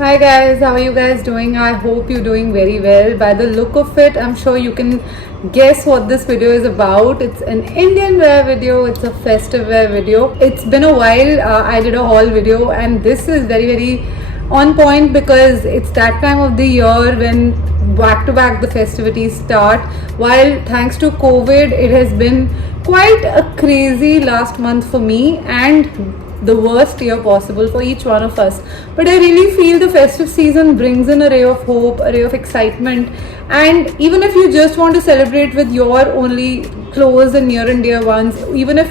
Hi guys, how are you guys doing? I hope you're doing very well. By the look of it, I'm sure you can guess what this video is about. It's an Indian wear video, it's a festive wear video. It's been a while, I did a haul video, and this is very on point because it's that time of the year when back to back the festivities start. While thanks to COVID, it has been quite a crazy last month for me and the worst year possible for each one of us. But I really feel the festive season brings in a ray of hope, a ray of excitement, and even if you just want to celebrate with your only close and near and dear ones, even if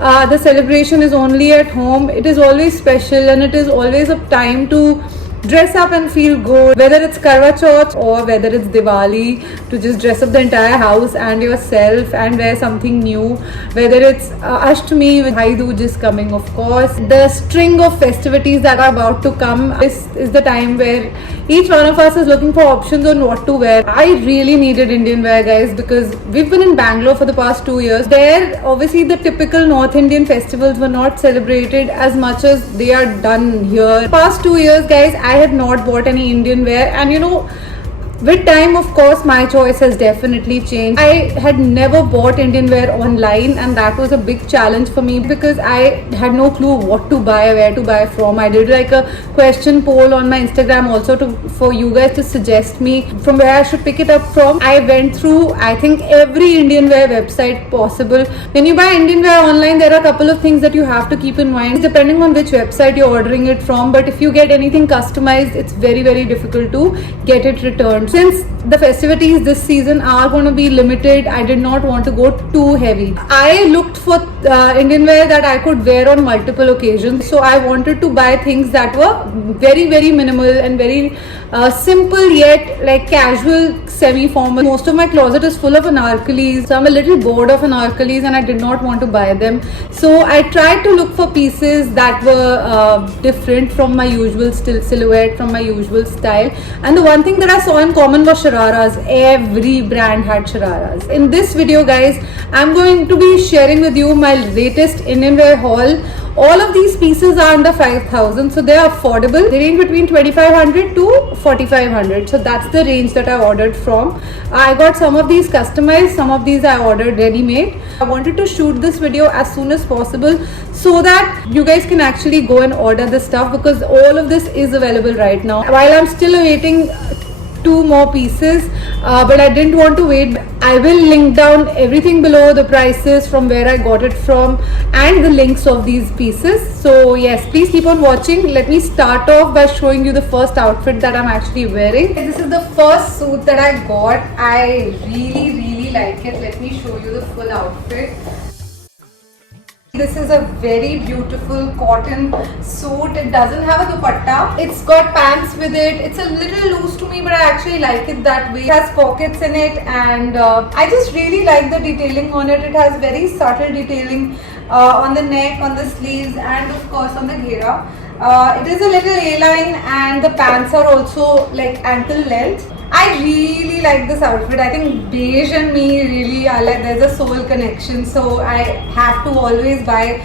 the celebration is only at home, it is always special and it is always a time to dress up and feel good, whether it's Karwa Chauth or whether it's Diwali, to just dress up the entire house and yourself and wear something new, whether it's Ashtami with Bhai Dooj is coming, of course, the string of festivities that are about to come. This is the time where each one of us is looking for options on what to wear. I really needed Indian wear, guys, because we've been in Bangalore for the past 2 years. There, obviously, the typical North Indian festivals were not celebrated as much as they are done here. Past 2 years, guys, I had not bought any Indian wear, and with time, of course, my choice has definitely changed. I had never bought Indian wear online, and that was a big challenge for me because I had no clue what to buy, where to buy from. I did like a question poll on my Instagram also for you guys to suggest me from where I should pick it up from. I went through, I think, every Indian wear website possible. When you buy Indian wear online, there are a couple of things that you have to keep in mind depending on which website you're ordering it from. But if you get anything customized, it's very difficult to get it returned. Since the festivities this season are going to be limited, I did not want to go too heavy. I looked for Indian wear that I could wear on multiple occasions. So I wanted to buy things that were very minimal and very simple yet like casual, semi-formal. Most of my closet is full of anarkalis, so I'm a little bored of anarkalis and I did not want to buy them. So I tried to look for pieces that were different from my usual silhouette, from my usual style. And the one thing that I saw in common was shararas. Every brand had shararas. In this video, guys, I'm going to be sharing with you my latest Indian wear haul. All of these pieces are under 5,000, so they are affordable. They range between 2,500 to 4,500. So that's the range that I ordered from. I got some of these customized, some of these I ordered ready-made. I wanted to shoot this video as soon as possible so that you guys can actually go and order the stuff because all of this is available right now. While I'm still awaiting 2 more pieces, but I didn't want to wait. I will link down everything below, the prices from where I got it from and the links of these pieces. So yes, please keep on watching. Let me start off by showing you the first outfit that I'm actually wearing. This is the first suit that I got. I really like it. Let me show you the full outfit. This is a very beautiful cotton suit. It doesn't have a dupatta. It's got pants with it. It's a little loose to me, but I actually like it that way. It has pockets in it, and I just really like the detailing on it. It has very subtle detailing on the neck, on the sleeves, and of course on the ghera. It is a little A-line, and the pants are also like ankle length. I really like this outfit. I think beige and me really are like, there's a soul connection, so I have to always buy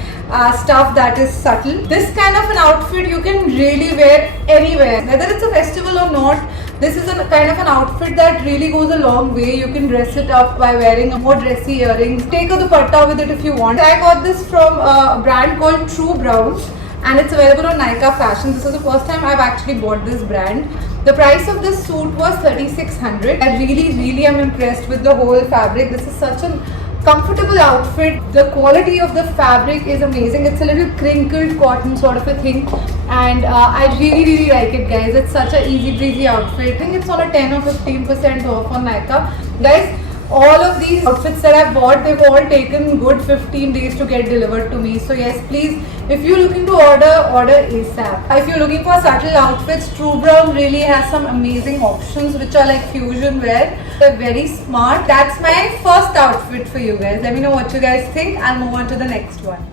stuff that is subtle. This kind of an outfit you can really wear anywhere, whether it's a festival or not. This is a kind of an outfit that really goes a long way. You can dress it up by wearing more dressy earrings. Take a dupatta with it if you want. I got this from a brand called True Browns, and it's available on Nykaa Fashion. This is the first time I've actually bought this brand. The price of this suit was 3,600. I really am impressed with the whole fabric. This is such a comfortable outfit. The quality of the fabric is amazing. It's a little crinkled cotton sort of a thing, and I really like it, guys. It's such a easy breezy outfit. I think it's on a 10 or 15% off on Nykaa. Guys, all of these outfits that I bought, they've all taken good 15 days to get delivered to me. So yes, please, if you're looking to order ASAP. If you're looking for subtle outfits, True Brown really has some amazing options which are like fusion wear. They're very smart. That's my first outfit for you guys. Let me know what you guys think. I'll move on to the next one.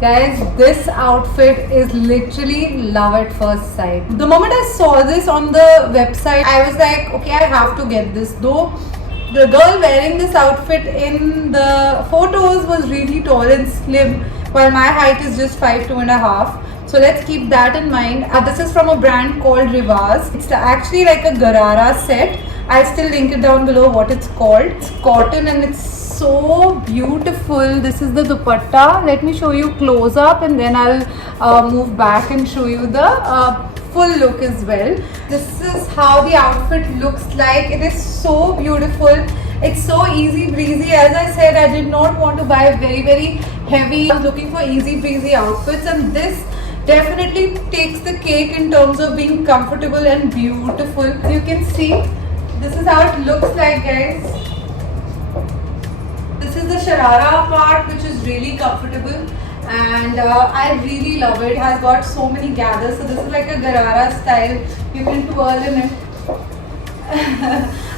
Guys, this outfit is literally love at first sight. The moment I saw this on the website, I was like, okay, I have to get this. Though The girl wearing this outfit in the photos was really tall and slim, while my height is just 5'2.5". So let's keep that in mind. This is from a brand called Rivaz. It's actually like a Garara set. I'll still link it down below what it's called. It's cotton and it's so beautiful. This is the dupatta. Let me show you close up and then I'll move back and show you the full look as well. This is how the outfit looks like. It is so beautiful. It's so easy breezy. As I said, I did not want to buy very heavy. I was looking for easy breezy outfits, and this definitely takes the cake in terms of being comfortable and beautiful. You can see this is how it looks like, guys. This is the sharara part, which is really comfortable, and I really love it. It has got so many gathers, so this is like a Garara style. You can twirl in it.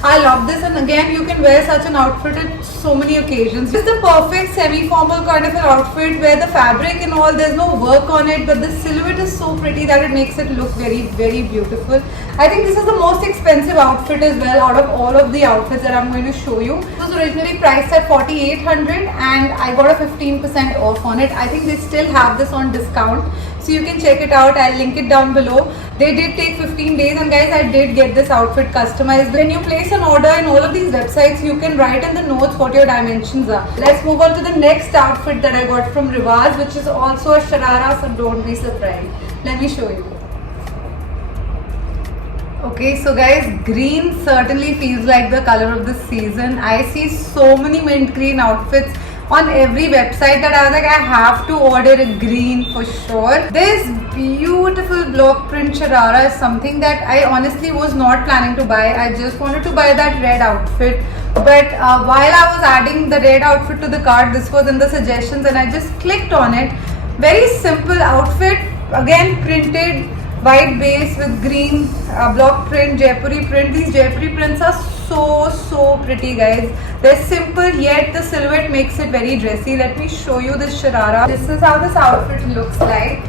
I love this, and again you can wear such an outfit at so many occasions. This is the perfect semi-formal kind of an outfit where the fabric and all, there's no work on it, but the silhouette is so pretty that it makes it look very beautiful. I think this is the most expensive outfit as well out of all of the outfits that I'm going to show you. It was originally priced at 4,800 and I got a 15% off on it. I think they still have this on discount, so you can check it out. I'll link it down below. They did take 15 days, and guys, I did get this outfit customized. When you place an order in all of these websites, you can write in the notes what your dimensions are. Let's move on to the next outfit that I got from Rivaz, which is also a sharara, so don't be surprised. Let me show you. Okay, so guys, green certainly feels like the color of the season. I see so many mint green outfits on every website that I was like, I have to order a green for sure. This beautiful block print sharara is something that I honestly was not planning to buy. I just wanted to buy that red outfit, but while I was adding the red outfit to the cart, this was in the suggestions and I just clicked on it. Very simple outfit, again printed white base with green block print, Jaipuri print. These Jaipuri prints are so pretty, guys. They're simple, yet the silhouette makes it very dressy. Let me show you this sharara. This is how this outfit looks like.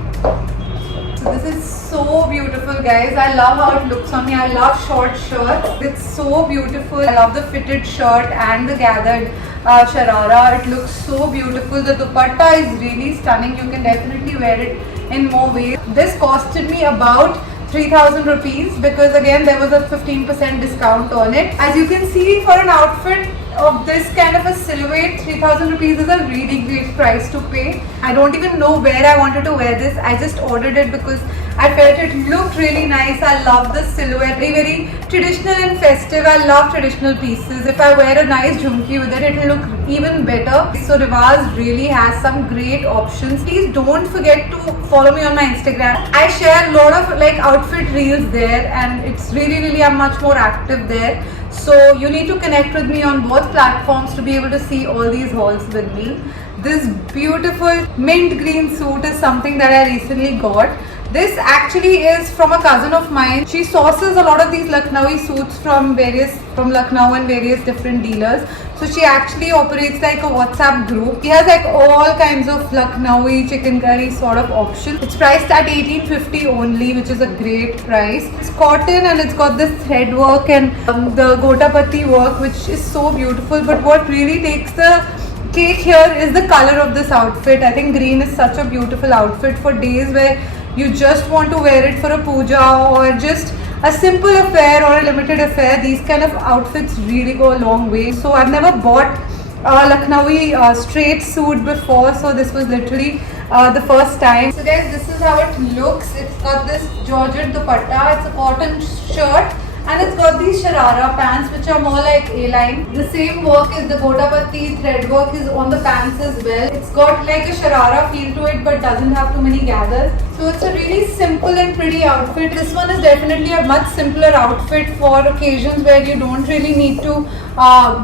So this is so beautiful, guys. I love how it looks on me. I love short shirts. It's so beautiful. I love the fitted shirt and the gathered sharara. It looks so beautiful. The dupatta is really stunning. You can definitely wear it in more ways. This costed me about 3,000 rupees because again there was a 15% discount on it. As you can see, for an outfit of this kind of a silhouette, 3,000 rupees is a really great price to pay. I don't even know where I wanted to wear this. I just ordered it because I felt it looked really nice. I love the silhouette, very traditional and festive. I love traditional pieces. If I wear a nice jhumki with it, it will look even better. So Rivaz really has some great options. Please don't forget to follow me on my Instagram. I share a lot of like outfit reels there, and it's really I'm much more active there. So you need to connect with me on both platforms to be able to see all these hauls with me. This beautiful mint green suit is something that I recently got. This actually is from a cousin of mine. She sources a lot of these Lucknowi suits from Lucknow and various different dealers. So she actually operates like a WhatsApp group. She has like all kinds of Lucknowi chicken curry sort of options. It's priced at 1850 only, which is a great price. It's cotton and it's got this thread work and the gotapati work, which is so beautiful. But what really takes the cake here is the color of this outfit. I think green is such a beautiful outfit for days where you just want to wear it for a puja or just a simple affair or a limited affair. These kind of outfits really go a long way. So I've never bought a Lucknowi straight suit before, so this was literally the first time. So guys, this is how it looks. It's got this Georgette dupatta. It's a cotton shirt. And it's got these sharara pants, which are more like A-line. The same work is the gotapati thread work is on the pants as well. It's got like a sharara feel to it, but doesn't have too many gathers. So it's a really simple and pretty outfit. This one is definitely a much simpler outfit for occasions where you don't really need to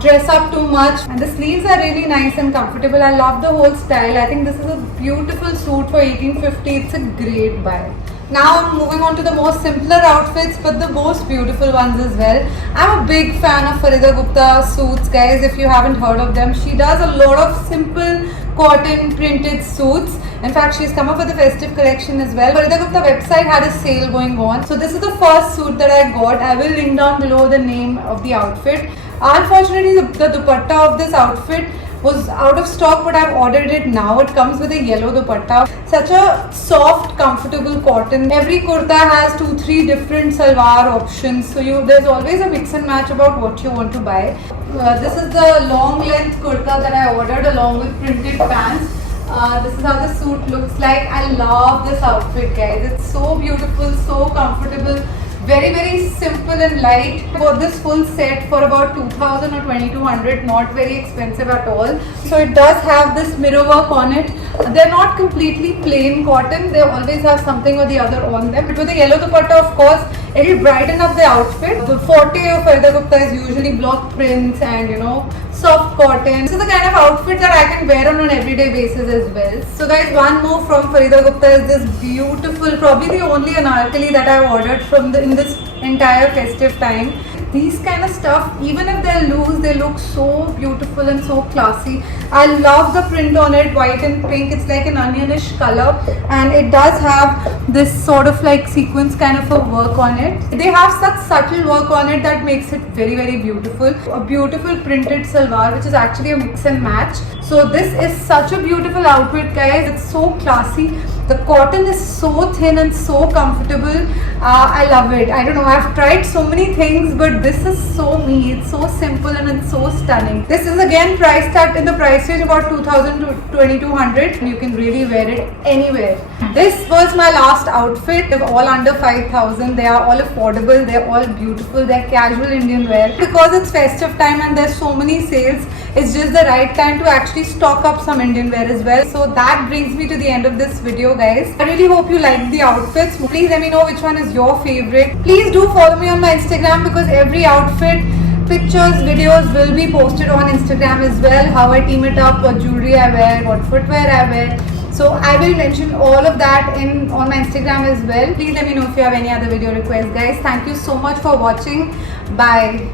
dress up too much. And the sleeves are really nice and comfortable. I love the whole style. I think this is a beautiful suit for 1850. It's a great buy. Now I'm moving on to the more simpler outfits, but the most beautiful ones as well. I'm a big fan of Farida Gupta suits, guys. If you haven't heard of them, she does a lot of simple cotton printed suits. In fact, she's come up with a festive collection as well. Farida Gupta website had a sale going on. So this is the first suit that I got. I will link down below the name of the outfit. Unfortunately, the dupatta of this outfit was out of stock, but I've ordered it now. It comes with a yellow dupatta. Such a soft, comfortable cotton. Every kurta has 2-3 different salwar options, so there's always a mix and match about what you want to buy. This is the long length kurta that I ordered along with printed pants. This is how the suit looks like. I love this outfit, guys. It's so beautiful, so comfortable. Very simple and light. I got this full set for about 2000 or 2200, not very expensive at all. So it does have this mirror work on it. They're not completely plain cotton, they always have something or the other on them. But with the yellow dupatta, of course, it'll brighten up the outfit. The forte of Farida Gupta is usually block prints and soft cotton. This is the kind of outfit that I can wear on an everyday basis as well. So guys, one more from Farida Gupta is this beautiful, probably the only anarkali that I ordered in this entire festive time. These kind of stuff, even if they're loose, they look so beautiful and so classy. I love the print on it, white and pink. It's like an onionish color, and it does have this sort of like sequence kind of a work on it. They have such subtle work on it that makes it very beautiful. A beautiful printed salwar, which is actually a mix and match. So this is such a beautiful outfit, guys. It's so classy. The cotton is so thin and so comfortable. I love it. I don't know, I've tried so many things, but this is so me. It's so simple and it's so stunning. This is again priced at in the price range about 2000 to 2200. You can really wear it anywhere. This was my last outfit. They're all under 5000. They are all affordable. They're all beautiful. They're casual Indian wear. Because it's festive time and there's so many sales, it's just the right time to actually stock up some Indian wear as well. So that brings me to the end of this video, guys. I really hope you liked the outfits. Please let me know which one is your favorite. Please do follow me on my Instagram, because every outfit, pictures, videos will be posted on Instagram as well. How I team it up, what jewelry I wear, what footwear I wear. So I will mention all of that on my Instagram as well. Please let me know if you have any other video requests, guys. Thank you so much for watching. Bye.